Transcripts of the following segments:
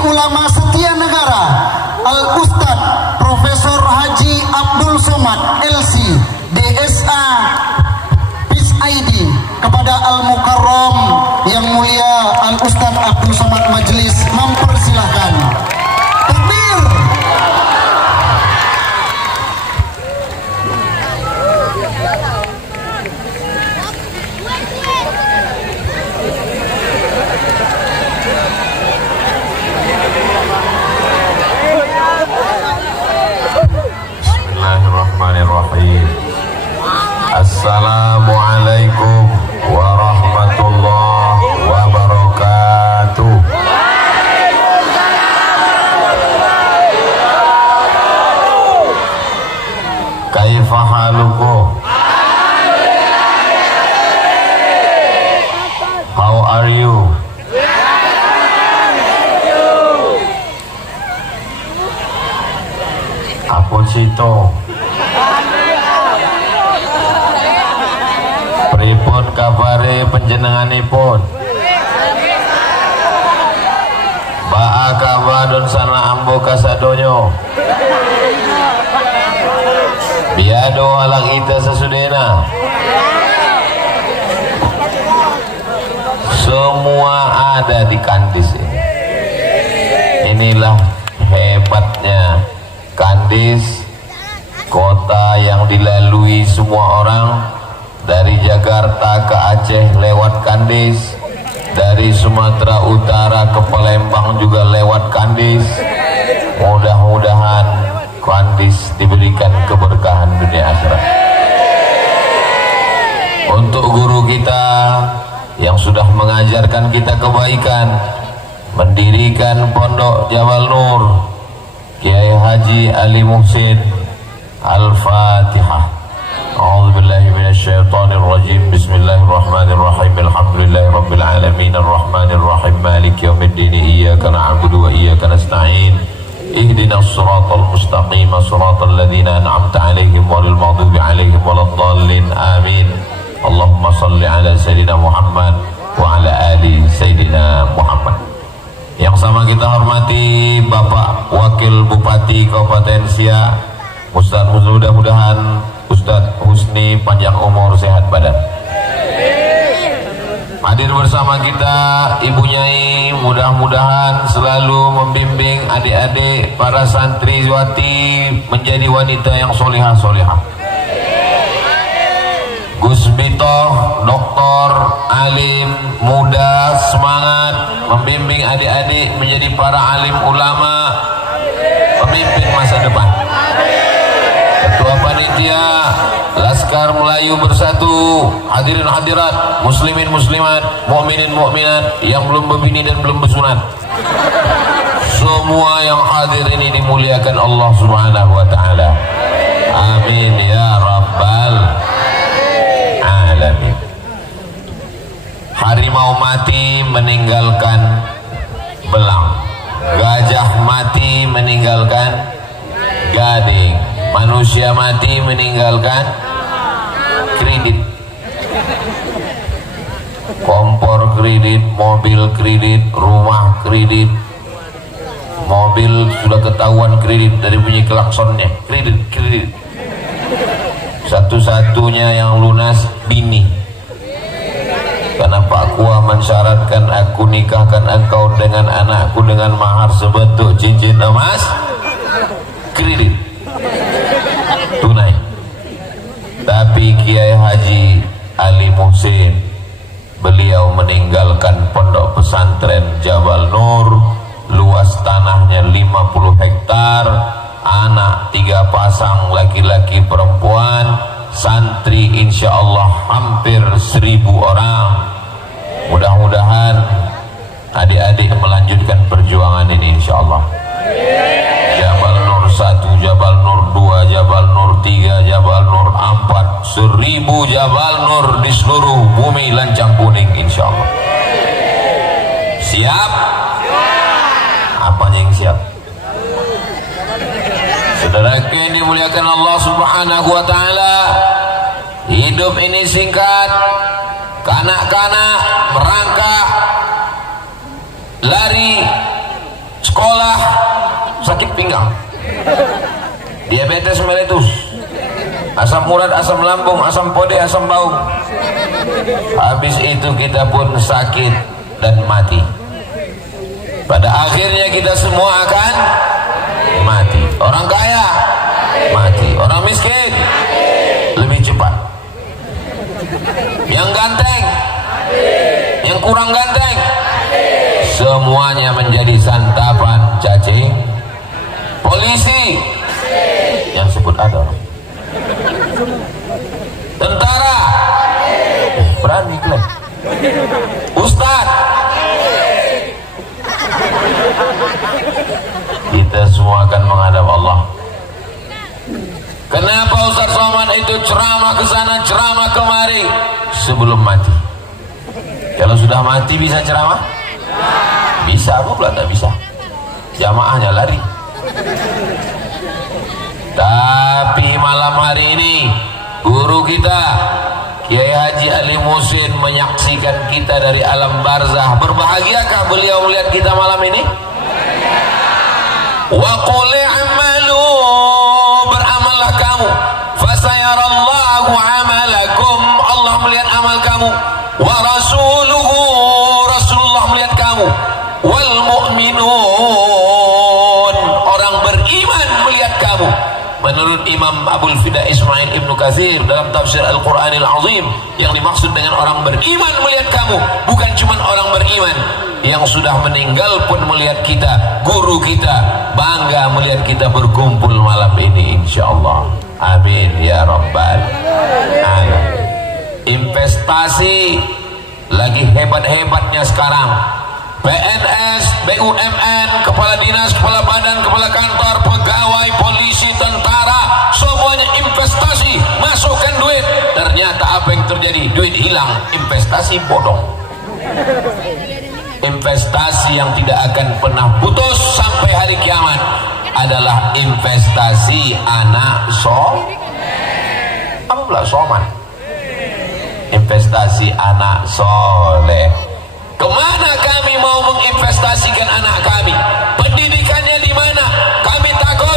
Ulama Setia Negara Al-Ustadz Profesor Haji Abdul Somad LC DSA PISID, kepada Al-Mukarram yang mulia Al-Ustadz Abdul Somad Majelis mempersilahkan. Takbir. Bismillahirrahmanirrahim. Assalamualaikum warahmatullahi wabarakatuh. Kaifa halukum? How are you? Apa cito? Pripun kabare panjenenganipun? Ba'a kabadun sana ambo kasadonyo. Biado halang ita sesudena. Semua ada di Kandis ini. Inilah hebatnya Kandis, kota yang dilalui semua orang. Dari Jakarta ke Aceh lewat Kandis, dari Sumatera Utara ke Palembang juga lewat Kandis. Mudah-mudahan Kandis diberikan keberkahan dunia akhirat. Untuk guru kita yang sudah mengajarkan kita kebaikan, mendirikan Pondok Jabal Nur, Kiai Haji Ali Muhsin. Al-Fatihah. أعوذ بالله من الشيطان الرجيم بسم الله الرحمن الرحيم الحمد لله رب العالمين الرحمن الرحيم مالك يوم الدين إياك نعبد وإياك نستعين اهدنا الصراط المستقيم صراط الذين أنعمت عليهم غير المغضوب عليهم ولا الضالين آمين اللهم صل على سيدنا محمد وعلى آل سيدنا محمد. Yang sama kita hormati Bapak Wakil Bupati Kabupaten Siak, Ustadz, mudah-mudahan Ustadz Husni panjang umur sehat badan. Hadir bersama kita Ibu Nyai, mudah-mudahan selalu membimbing adik-adik para santriwati menjadi wanita yang solihah-solihah. Gus Bito, doktor, alim, muda, semangat membimbing adik-adik menjadi para alim ulama, pemimpin masa depan. Ketua Panitia Laskar Melayu Bersatu, hadirin hadirat, muslimin muslimat, mukminin mukminat yang belum berbini dan belum bersunat. Semua yang hadir ini dimuliakan Allah Subhanahu wa taala. Amin ya rabbal alamin. Harimau mati meninggalkan belang, gajah mati meninggalkan gading, manusia mati meninggalkan kredit, kompor kredit, mobil kredit, rumah kredit. Mobil sudah ketahuan kredit dari bunyi klaksonnya, kredit. Satu-satunya yang lunas bini, karena Pak Kua mensyaratkan aku nikahkan engkau dengan anakku dengan mahar sebentuk cincin emas, kredit tunai. Tapi Kiai Haji Ali Muhsin, beliau meninggalkan pondok pesantren Jabal Nur, luas tanahnya 50 hektar, anak 3 pasang laki-laki perempuan, santri insya Allah hampir 1000 orang. Mudah-mudahan adik-adik melanjutkan perjuangan ini insya Allah. Jabal Nur 1, Jabal Nur 2, Jabal Nur 3, Jabal Nur 4, 1000 Jabal Nur di seluruh bumi lancang kuning insya Allah. Siap? Apanya yang siap? Saudaraku yang dimuliakan Allah Subhanahu wa taala, hidup ini singkat. Kanak-kanak merangkak lari sekolah pinggang, diabetes meletus, asam urat, asam lambung, asam pode, asam bau. Habis itu kita pun sakit dan mati. Pada akhirnya kita semua akan mati. Orang kaya mati, orang miskin lebih cepat. Yang ganteng, yang kurang ganteng, semuanya menjadi santapan cacing. Polisi yang sebut ada orang. Tentara berani klaim. Ustaz, kita semua akan menghadap Allah. Kenapa Ustaz Somad itu ceramah ke sana, ceramah kemari sebelum mati? Kalau sudah mati bisa ceramah? Bisa, aku pula tak bisa. Jamaahnya lari. Tapi malam hari ini guru kita Kiai Haji Ali Musin menyaksikan kita dari alam barzah. Berbahagiakah beliau melihat kita malam ini? Wa qul i'malu, beramallah kamu, fasayarallahu amalakum, Allah melihat amal kamu, wa rasuluhu, Rasulullah melihat kamu, wal mu'minun, orang beriman melihat kamu. Menurut Imam Abul Fida Ismail Ibnu Katsir dalam tafsir Al-Quranil Azim, yang dimaksud dengan orang beriman melihat kamu bukan cuma orang beriman, yang sudah meninggal pun melihat kita. Guru kita bangga melihat kita berkumpul malam ini, insyaallah. Amin ya rabbal alamin. Investasi lagi hebat-hebatnya sekarang. PNS, BUMN, kepala dinas, kepala badan, kepala kantor, pegawai, polisi, tentara, semuanya investasi, masukkan duit. Ternyata apa yang terjadi? Duit hilang, investasi bodong. Investasi yang tidak akan pernah putus sampai hari kiamat adalah investasi anak apa pula soman? Investasi anak soleh. Kemana kami mau menginvestasikan anak kami? Pendidikannya di mana? Kami takut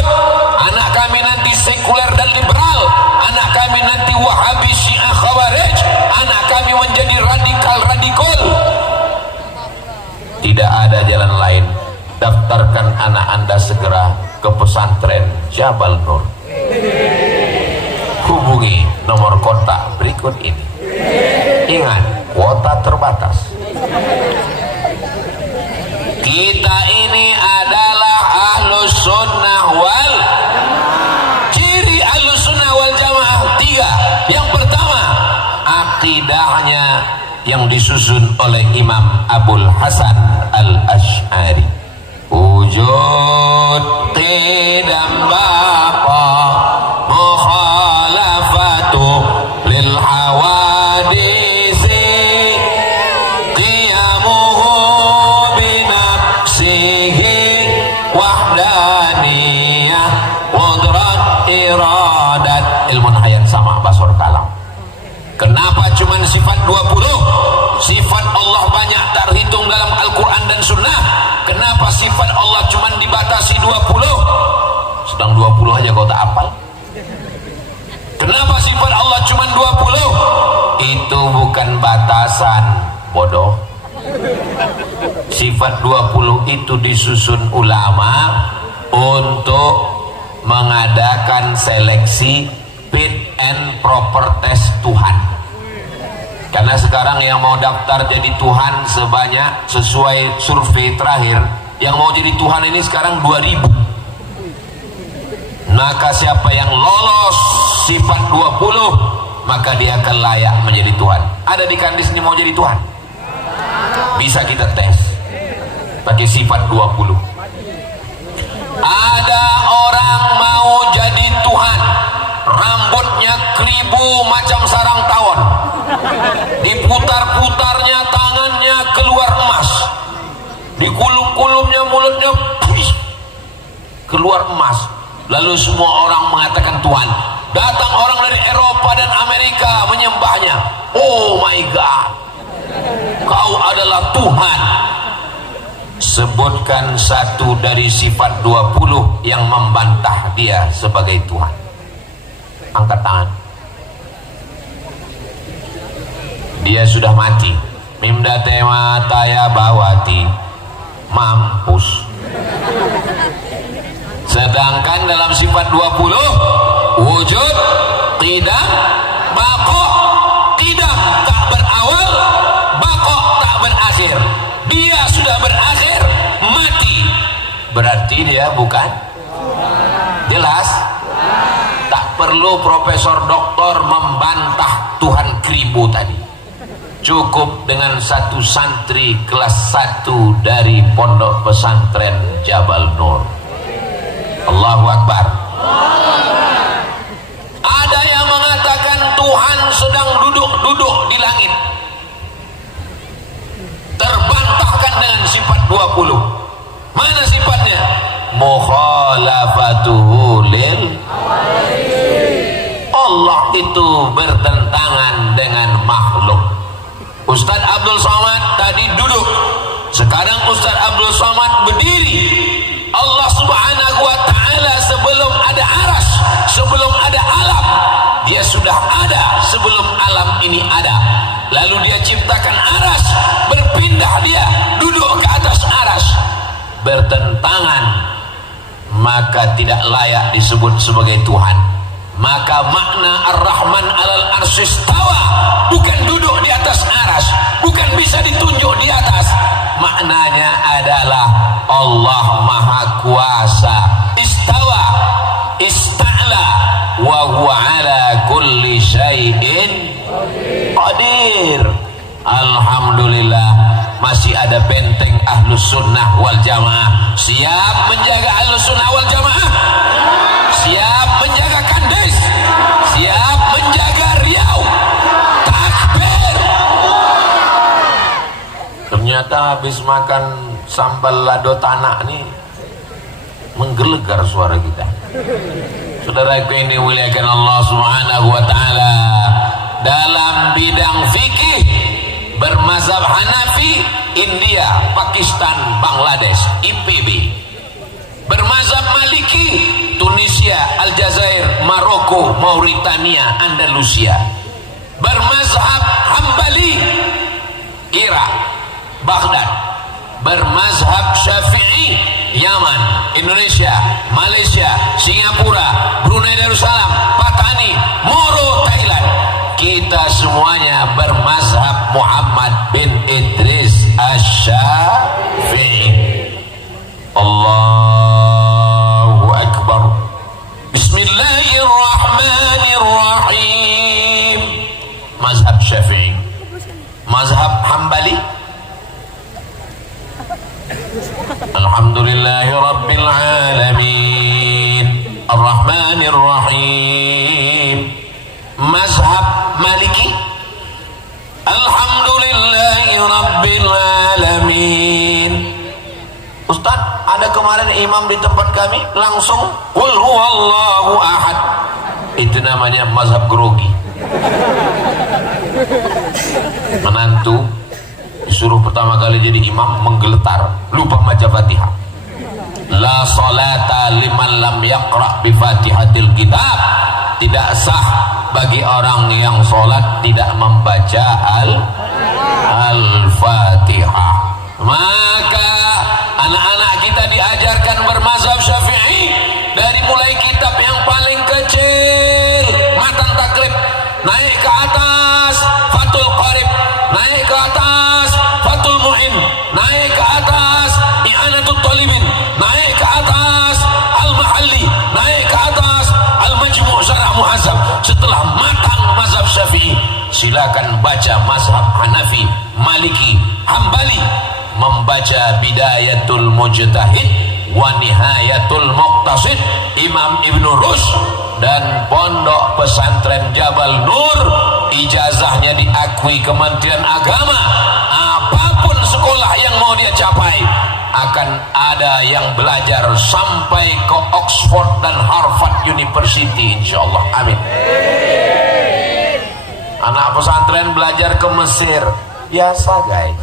anak kami nanti sekuler dan liberal, anak kami nanti Wahabi, Syiah, Khawarij, anak kami menjadi radikal. Tidak ada jalan lain. Daftarkan anak Anda segera ke pesantren Jabal Nur. Hubungi nomor kontak berikut ini. Ingat, kuota terbatas. Kita ini adalah ahlus sunnah wal ciri ahlus sunnah wal jamaah 3. Yang pertama, akidahnya yang disusun oleh Imam Abul Hasan Al-Asy'ari. Wujud qidam baqa mukhalafatu lil hawadisi qiyamuhu binafsihi wahdaniyah qudrat iradat. Ilmu hayat sama basur kalam. Kenapa cuman sifat 20? Sifat Allah banyak terhitung dalam Al-Quran dan Sunnah. Kenapa sifat Allah cuman dibatasi 20? Sedang 20 aja kau tak hafal. Kenapa sifat Allah cuman 20? Itu bukan batasan, bodoh. Sifat 20 itu disusun ulama untuk mengadakan seleksi fit and proper test Tuhan. Karena sekarang yang mau daftar jadi Tuhan sebanyak, sesuai survei terakhir, yang mau jadi Tuhan ini sekarang 2000. Maka siapa yang lolos sifat 20, maka dia akan layak menjadi Tuhan. Ada di kandis ini mau jadi Tuhan? Bisa kita tes pakai sifat 20. Ada orang mau jadi Tuhan, rambutnya keribu macam sarang tawon, diputar-putarnya tangannya keluar emas, dikulum-kulumnya mulutnya keluar emas, lalu semua orang mengatakan Tuhan. Datang orang dari Eropa dan Amerika menyembahnya. Oh my God, kau adalah Tuhan. sebutkan satu dari sifat 20 yang membantah dia sebagai Tuhan. Angkat tangan. Dia sudah mati. Mimda tema taya bawati, mampus. Sedangkan dalam sifat 20, wujud, qidam, baqo. Qidam tak berawal, baqo tak berakhir. Dia sudah berakhir, mati. Berarti dia bukan? Jelas? Tak perlu profesor doktor membantah Tuhan Kribo tadi. Cukup dengan satu santri kelas 1 dari pondok pesantren Jabal Nur. Allahu Akbar. Ada yang mengatakan Tuhan sedang duduk-duduk di langit. Terbantahkan dengan sifat 20. Mana sifatnya? Mukhalafatuhu lil Allah itu bertentangan dengan makhluk. Ustaz Abdul Somad tadi duduk, sekarang Ustaz Abdul Somad berdiri. Allah Subhanahu wa ta'ala sebelum ada aras, sebelum ada alam, dia sudah ada sebelum alam ini ada. Lalu dia ciptakan aras, berpindah dia duduk ke atas aras, bertentangan, maka tidak layak disebut sebagai Tuhan. Maka makna Ar-Rahman alal arsistawa bukan duduk di atas aras, bukan bisa ditunjuk di atas. Maknanya adalah Allah Maha Kuasa. Istawa, ista'la, wa huwa ala kulli syai'in qadir. Alhamdulillah, masih ada benteng Ahlus Sunnah wal Jamaah. Siap menjaga Ahlus Sunnah wal Jamaah? Siap menjaga Kandes? Siap menjaga Riau? Takbir. Ternyata habis makan sambal lado tanah nih menggelegar suara kita. Saudaraku ini muliakan Allah Subhanahu wa ta'ala. Dalam bidang fikih bermazhab Hanafi, India, Pakistan, Bangladesh, IPB. Bermazhab Maliki, Tunisia, Aljazair, Maroko, Mauritania, Andalusia. Bermazhab Hambali, Irak, Baghdad. Bermazhab Syafi'i, Yaman, Indonesia, Malaysia, Singapura, Brunei Darussalam, Patani, Moro, Thailand. Kita semuanya bermazhab Muhammad bin Idris Asy-Syafi'i. Allahu Akbar. Bismillahirrahmanirrahim. Mazhab Syafi'i. Mazhab Hambali, Alhamdulillahi Rabbil Alamin, Ar-Rahmanir Rahim. Mazhab Maliki, Alhamdulillahi Rabbil Alamin. Ustaz, ada kemarin imam di tempat kami langsung Qul huwallahu ahad. Itu namanya mazhab grogi. Menantu disuruh pertama kali jadi imam menggeletar, lupa baca Fatihah. La salata liman lam yaqra bi Fatihatil kitab. Tidak sah bagi orang yang sholat tidak membaca Al-Fatihah. Maka anak-anak kita diajarkan bermazhab Syafi'i dari mulai kitab yang paling kecil, matan takrib, naik ke atas Fathul Qarib, naik ke atas Fathul Mu'in, naik ke atas I'anatul Talibin, naik ke atas Al-Mahalli, naik ke atas Al-Majmu' Syarah Muhazzab. Setelah matang mazhab Syafi'i, silakan baca mazhab Hanafi, Maliki, Hambali, membaca Bidayatul Mujtahid wa Nihayatul Muqtasid Imam Ibnu Rushd dan Pondok Pesantren Jabal Nur. Ijazahnya diakui Kementerian Agama. Apapun sekolah yang mau dia capai, akan ada yang belajar sampai ke Oxford dan Harvard University, insyaallah. Amin. Anak pesantren belajar ke Mesir, biasa guys.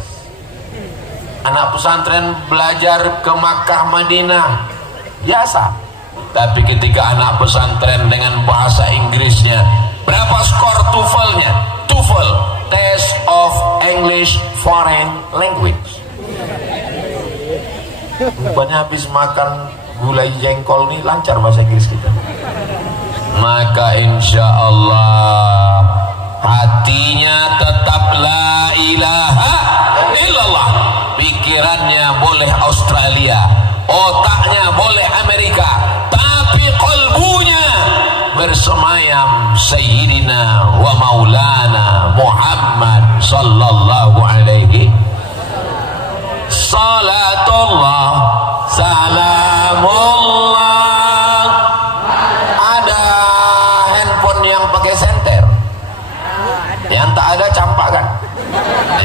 anak pesantren belajar ke Makkah Madinah biasa, tapi ketika anak pesantren dengan bahasa Inggrisnya, berapa skor TOEFL-nya? TOEFL, Test of English Foreign Language. Rupanya habis makan gulai jengkol nih lancar bahasa Inggris kita. Maka insya Allah hatinya tetap la ilaha illallah, pikirannya boleh Australia, otaknya boleh Amerika, tapi qalbunya bersemayam Sayyidina wa Maulana Muhammad sallallahu alaihi salatullah salamullah. Ada handphone yang pakai senter, yang tak ada campakan.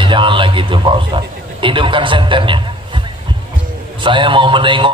Janganlah gitu Pak Ustaz, hidupkan senternya. Saya mau